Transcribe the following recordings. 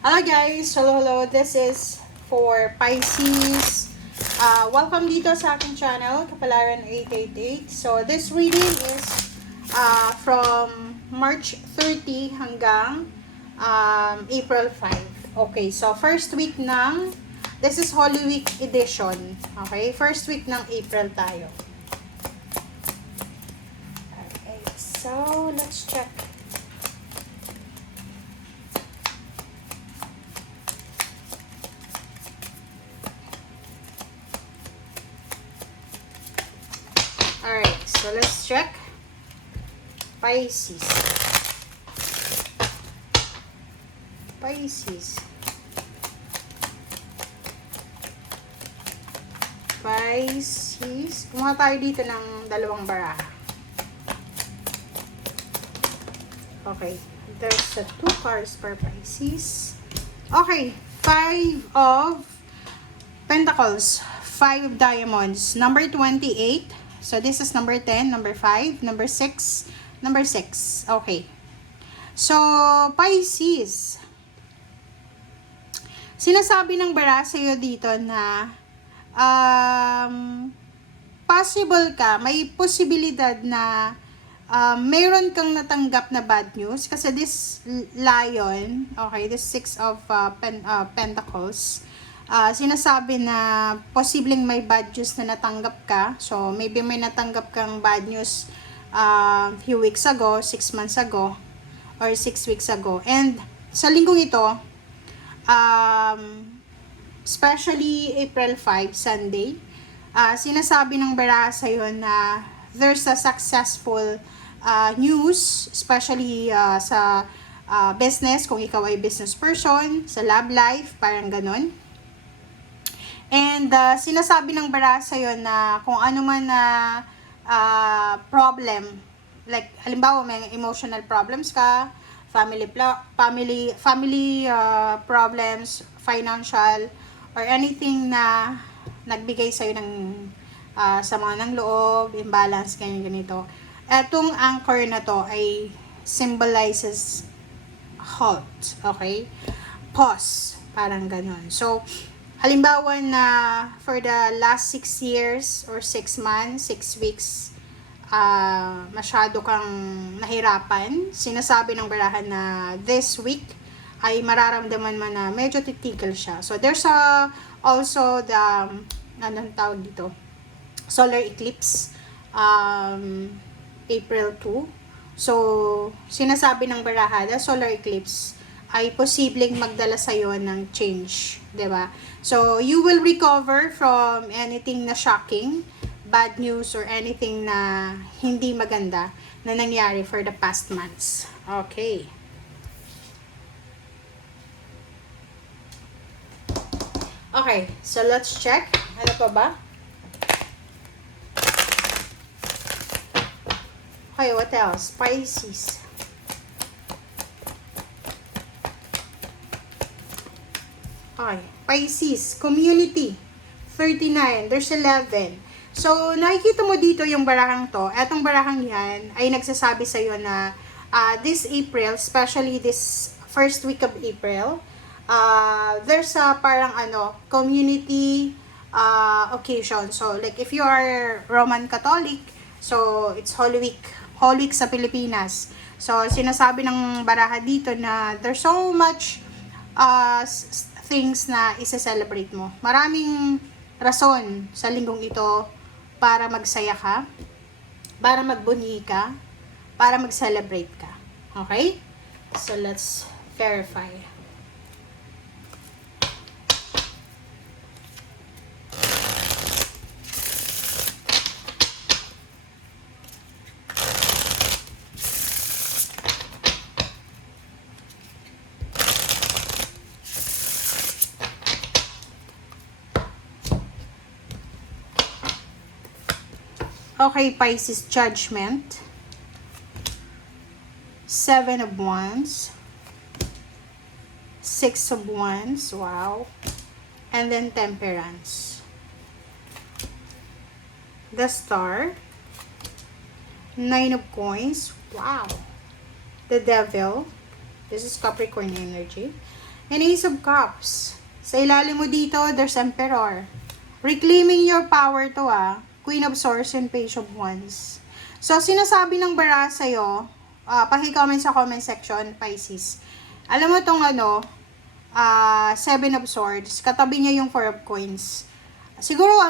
Hello guys! Hello. This is for Pisces. Welcome dito sa aking channel, Kapalaran 888. So, this reading is from March 30 hanggang April 5. Okay, so first week ng, this is Holy Week edition. Okay, first week ng April tayo. Okay, so let's check. Alright, so let's check. Pisces. Pisces. Pisces. Kumuha tayo dito ng dalawang baraha. Okay. There's two cards per Pisces. Okay. 5 of Pentacles. 5 of Diamonds. Number 28. So, this is number 10, number 5, number 6, number 6. Okay. So, Pisces. Sinasabi ng bara sa'yo dito na possible ka, may posibilidad na mayroon kang natanggap na bad news. Kasi this lion, okay, this 6 of Pentacles, sinasabi na posibleng may bad news na natanggap ka. So, maybe may natanggap kang bad news few weeks ago, 6 months ago, or 6 weeks ago. And sa linggong ito, especially April 5, Sunday, sinasabi ng baraha sa'yo na there's a successful news, especially sa business, kung ikaw ay business person, sa love life, parang ganon. And sinasabi ng baraha sa'yo na kung ano man na problem, like halimbawa may emotional problems ka, family problems, financial, or anything na nagbigay sa'yo ng sama ng loob, imbalance, ganito. Etong anchor na to ay symbolizes halt, okay? Pause, parang ganon. So, halimbawa na for the last 6 years or 6 months, 6 weeks, masyado kang nahirapan. Sinasabi ng barahan na this week ay mararamdaman mo na medyo titigil siya. So, there's also the, anong tawag dito? Solar eclipse, April 2. So, sinasabi ng baraha, the solar eclipse ay posibleng magdala sa'yo ng change, diba? So, you will recover from anything na shocking, bad news, or anything na hindi maganda na nangyari for the past months. Okay. Okay, so let's check. Ano pa ba? Okay, what else? Pisces. Okay, Pisces, community, 39, there's 11. So, nakikita mo dito yung barahang to. Etong barahang yan ay nagsasabi sa'yo na this April, especially this first week of April, there's a parang community occasion. So, like if you are Roman Catholic, so it's Holy Week sa Pilipinas. So, sinasabi ng baraha dito na there's so much things na isa-celebrate mo. Maraming rason sa linggong ito para magsaya ka, para magbunyi ka, para mag-celebrate ka. Okay? So, let's verify. Okay, Pisces, Judgment, 7 of Wands, 6 of Wands, wow, and then Temperance, the Star, 9 of Coins, wow, the Devil, this is Capricorn energy, and Ace of Cups. Sa ilalim mo dito, there's Emperor. Reclaiming your power to Queen of Swords and Page of Wands. So, sinasabi ng bara sa'yo, paki-comment sa comment section, Pisces. Alam mo tong Seven of Swords, katabi niya yung Four of Coins. Siguro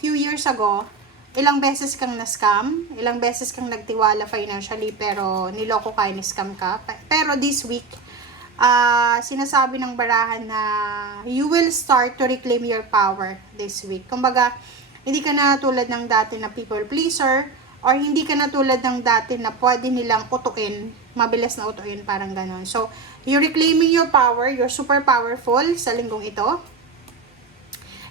few years ago, ilang beses kang na-scam, ilang beses kang nagtiwala financially, pero niloko ka, ni-scam ka. Pero this week, sinasabi ng barahan na you will start to reclaim your power this week. Kumbaga, hindi ka na tulad ng dati na people pleaser, or hindi ka na tulad ng dati na pwede nilang utuin, mabilis na utuin, parang ganon. So, you're reclaiming your power, you're super powerful sa linggong ito.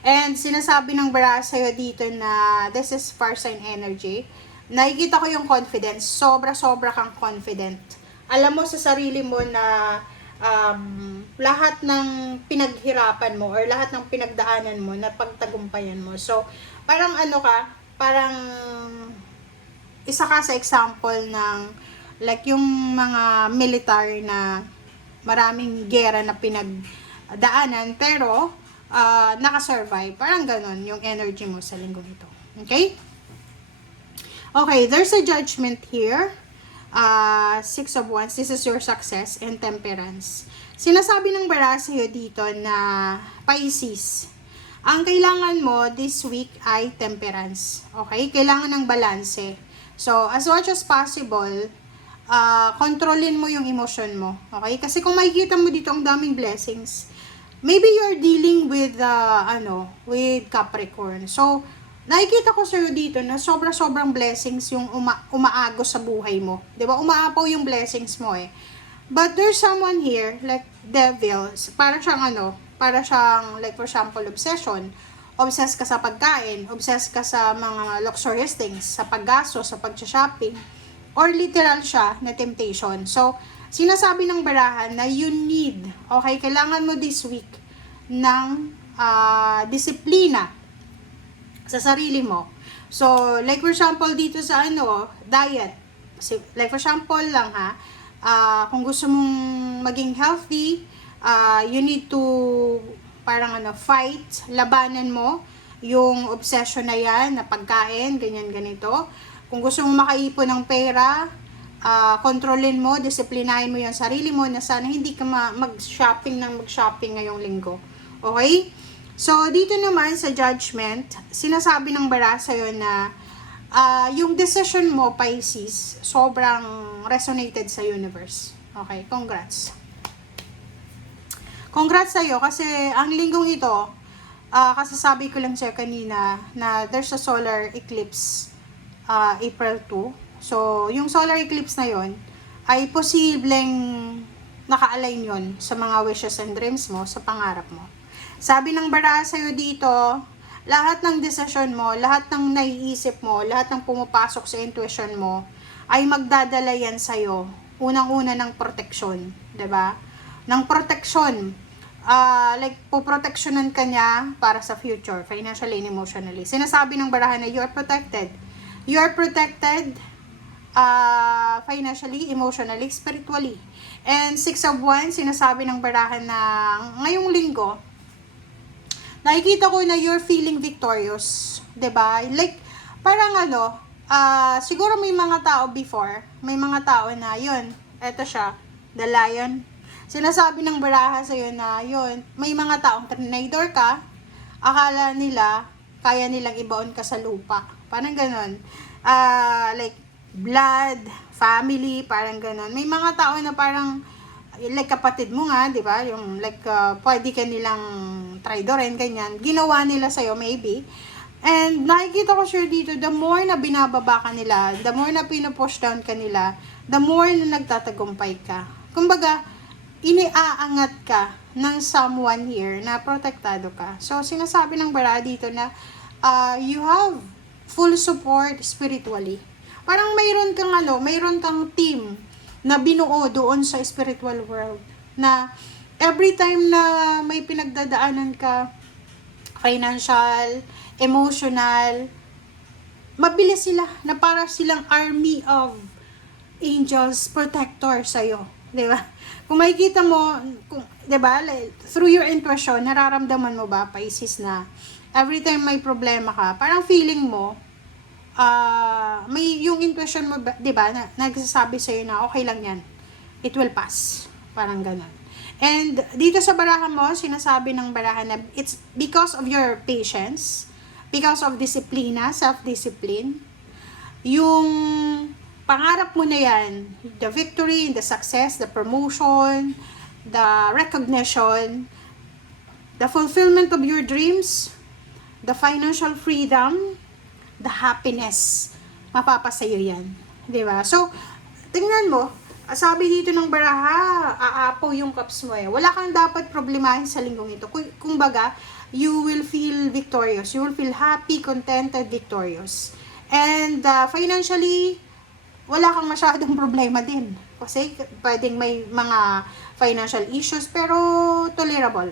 And sinasabi ng bara sa'yo dito na this is fire sign energy. Nakikita ko yung confidence, sobra-sobra kang confident. Alam mo sa sarili mo na lahat ng pinaghirapan mo or lahat ng pinagdaanan mo na pagtagumpayan mo. So, parang parang isa ka sa example ng like yung mga military na maraming gera na pinagdaanan pero nakasurvive. Parang ganon yung energy mo sa linggong ito. Okay? Okay, there's a judgment here. Six of Wands, this is your success and temperance. Sinasabi ng bara sa'yo dito na Pisces, ang kailangan mo this week ay temperance. Okay? Kailangan ng balanse. So, as much as possible, kontrolin mo yung emotion mo. Okay? Kasi kung makikita mo dito ang daming blessings, maybe you're dealing with, with Capricorn. So, nakikita ko sa'yo dito na sobra-sobrang blessings yung umaagos sa buhay mo. Diba? Umaapaw yung blessings mo eh. But there's someone here, like devil, para siyang, like for example, obsession. Obsessed ka sa pagkain, obsessed ka sa mga luxurious things, sa paggasto, sa pag-shopping, or literal siya na temptation. So, sinasabi ng barahan na you need, okay, kailangan mo this week ng disiplina sa sarili mo. So, like for example, dito sa diet. Like for example lang kung gusto mong maging healthy, you need to fight, labanan mo yung obsession na yan, na pagkain, ganyan, ganito. Kung gusto mong makaipon ng pera, kontrolin mo, disiplinahin mo yung sarili mo na sana hindi ka mag-shopping ngayong linggo. Okay? So, dito naman sa judgment, sinasabi ng bara sa'yo na yung decision mo, Pisces, sobrang resonated sa universe. Okay? Congrats. Congrats sa'yo kasi ang linggong ito, kasasabi ko lang siya kanina na there's a solar eclipse April 2. So, yung solar eclipse na yon ay posibleng naka-align yon sa mga wishes and dreams mo, sa pangarap mo. Sabi ng bara sa'yo dito, lahat ng desisyon mo, lahat ng naiisip mo, lahat ng pumapasok sa intuition mo, ay magdadala yan sa'yo. Unang-una ng proteksyon, 'di ba? Ng proteksyon. Like, poproteksyonan ka niya para sa future, financially and emotionally. Sinasabi ng barahan na you are protected. You are protected financially, emotionally, spiritually. And Six of Wands, sinasabi ng barahan na ngayong linggo, nakikita ko na you're feeling victorious. 'Di ba? Like, parang siguro may mga tao before, may mga tao na yun, eto siya, the lion. Sinasabi ng baraha sa'yo na yun, may mga taong trinidor ka, akala nila, kaya nilang ibaon ka sa lupa. Parang ganon. Like, blood, family, parang ganon. May mga tao na parang, like kapatid mo nga, di ba? Yung like, pwede ka nilang tridorin, ganyan. Ginawa nila sa'yo, maybe. And nakikita ko sure dito, the more na binababa ka nila, the more na pinupush down ka nila, the more na nagtatagumpay ka. Kumbaga, iniaangat ka ng someone here na protektado ka. So, sinasabi ng bara dito na you have full support spiritually. Parang mayroon kang team na binuo doon sa spiritual world na every time na may pinagdadaanan ka, financial, emotional, mabilis sila na para silang army of angels protector sa'yo. Di ba? Kung makikita mo, 'Diba? Like, through your intuition, nararamdaman mo ba, Pisces, na every time may problema ka, parang feeling mo, may yung intuition mo, 'di ba, na nagsasabi sa na okay lang 'yan. It will pass. Parang ganun. And dito sa barahan mo, sinasabi ng barahan na it's because of your patience, because of disiplina, self-discipline, yung pangarap mo na yan, the victory, the success, the promotion, the recognition, the fulfillment of your dreams, the financial freedom, the happiness, mapapasayo yan. Diba? So, tingnan mo, sabi dito ng baraha, aapaw yung cups mo eh. Wala kang dapat problemahin sa linggong ito. Kumbaga, you will feel victorious. You will feel happy, contented, victorious. And financially, wala kang masyadong problema din. Kasi pwedeng may mga financial issues, pero tolerable.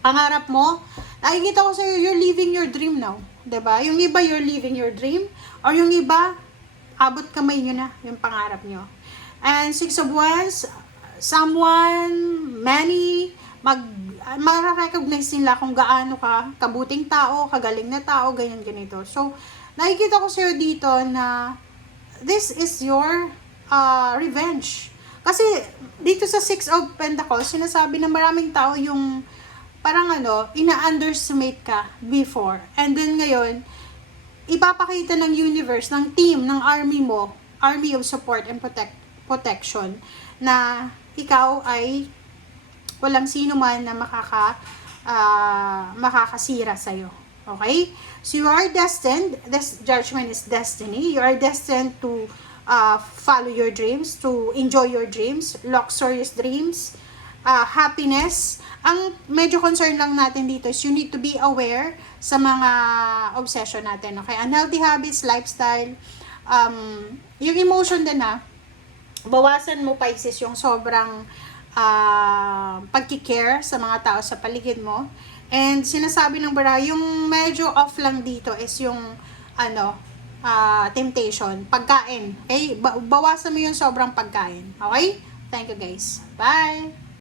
Pangarap mo, nakikita ko sa'yo, you're living your dream now. 'Di ba? Yung iba, you're living your dream. Or yung iba, abot kamay nyo na yung pangarap nyo. And 6 of Wands, someone, many, mara-recognize nila kung gaano ka kabuting tao, kagaling na tao, ganyan ganito. So, nakikita ko sa'yo dito na this is your revenge. Kasi dito sa 6 of Pentacles, sinasabi na maraming tao yung parang ina-underestimate ka before. And then ngayon, ipapakita ng universe, ng team, ng army mo, army of support and protection, na ikaw ay walang sino man na makakasira sa'yo. Okay? So you are destined, this judgment is destiny, you are destined to follow your dreams, to enjoy your dreams, luxurious dreams, happiness. Ang medyo concern lang natin dito is you need to be aware sa mga obsession natin. Okay? Unhealthy habits, lifestyle, yung emotion din bawasan mo, Pisces, yung sobrang pagkikare sa mga tao sa paligid mo. And sinasabi ng bara, yung medyo off lang dito is yung temptation, pagkain. Okay? Bawasan mo yung sobrang pagkain. Okay? Thank you guys. Bye!